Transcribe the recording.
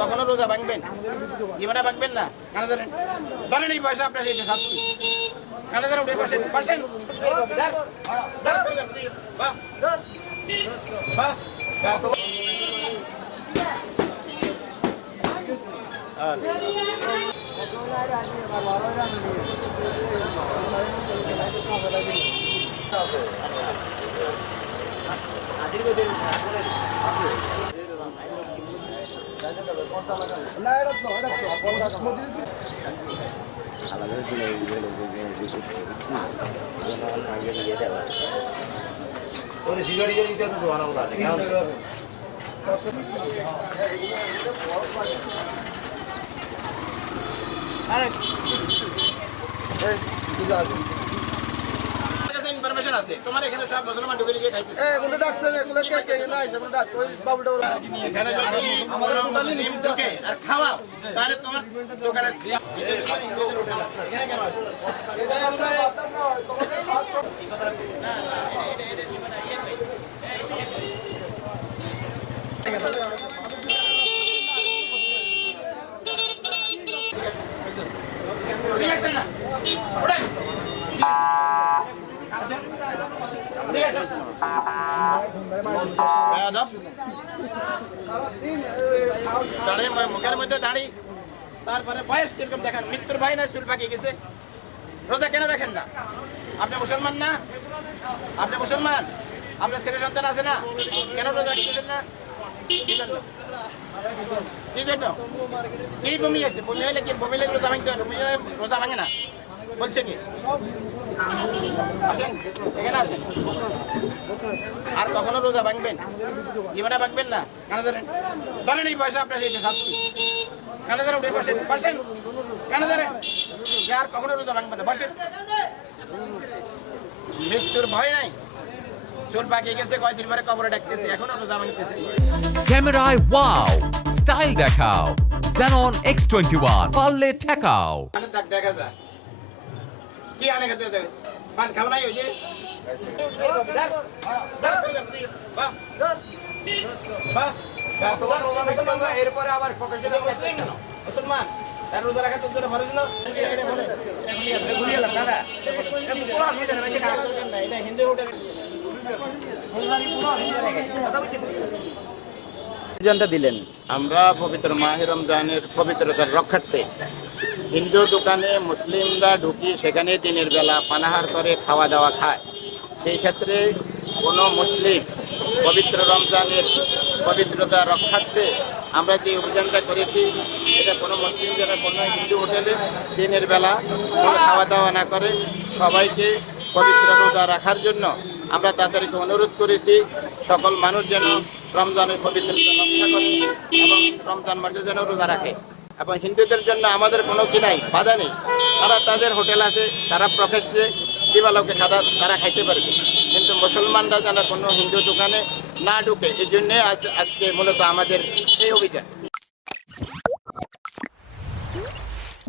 কখনো রোজা ভাঙবেন? জীবনে ভাঙবেন না। কানে ধরেন, ধরেন এই পয়সা আপনার এই শাস্তি। কানে ধরে উঠে বসেন, বসেন। বাহ, বাহ, বাহ। ইনফরমেশন আছে তোমার এখানে সব মুসলমান ঢুকে গিয়ে খাইতেছে এগুলো ডাকছেন এগুলো কে না আইছে আমরা ডাক ওই বাবুটা এখানে যদি কোনো মুসলিম ঢুকে আর খাওয়াও তাহলে তোমার দোকানে এখানে কেন আসে? ঠিক আছে না ওটাই মুখের মধ্যে দাঁড়ি তারপরে বয়স কিরকম দেখেন মৃত্যুর ভাই না চুল পাকিয়ে গেছে রোজা কেন রাখেন না আপনি মুসলমান না আপনি মুসলমান আপনার ছেলে সন্তান আছে না কেন রোজা রাখতেছেন না কি জন্য কি জন্য কি বমি আছে বমি হলে কি বমি লেগে রোজা ভাঙতে হয় রোজা ভাঙে না বলছে কি আসেন এখানে আসেন আর কখনো রোজা ভাঙবেন জীবনে ভাঙবেন না কানে ধরেন ধরেন এই পয়সা আপনার এই শাস্তি কানে ধরে উঠে বসেন বসেন কানে ধরেন আর কখনো রোজা ভাঙবেন না বসেন মৃত্যুর ভয় নাই চুল পাকিয়ে গেছে কয়দিন পরে কবরে ডাকতেছে এখনো রোজা ভাঙতেছে ক্যামেরায় ওয়াও স্টাইল দেখাও Xenon X21 পারলে ঠেকাও দেখা যায় কি আনে খেতে দেবে পান খাবো নাই ওই যে এরপরে আবার মুসলমান তার রোজা রাখা তোর জন্য ফরজ ছিল এটা হিন্দু হোটেল দিলেন আমরা পবিত্র মাহে রমজানের পবিত্রতার রক্ষার্থে হিন্দু দোকানে মুসলিমরা ঢুকি সেখানে দিনের বেলা পানাহার করে খাওয়া দাওয়া খায় সেই ক্ষেত্রে কোনো মুসলিম পবিত্র রমজানের পবিত্রতা রক্ষার্থে আমরা যে অভিযানটা করেছি এটা কোনো মুসলিম যেন কোনো হিন্দু হোটেলে দিনের বেলা কোনো খাওয়া দাওয়া না করে সবাইকে পবিত্র রোজা রাখার জন্য আমরা তাদেরকে অনুরোধ করেছি সকল মানুষ যেন রমজানের পবিত্রতা রক্ষা করে এবং রমজান মাসে যেন রোজা রাখে এবং হিন্দুদের জন্য আমাদের কোনো কি নাই বাধা নেই তারা তাদের হোটেল আছে তারা প্রফেসে দিবালোকে সাদা তারা খাইতে পারবে কিন্তু মুসলমানরা যেন কোনো হিন্দু দোকানে না ঢুকে এই জন্যে আজকে মূলত আমাদের এই অভিযান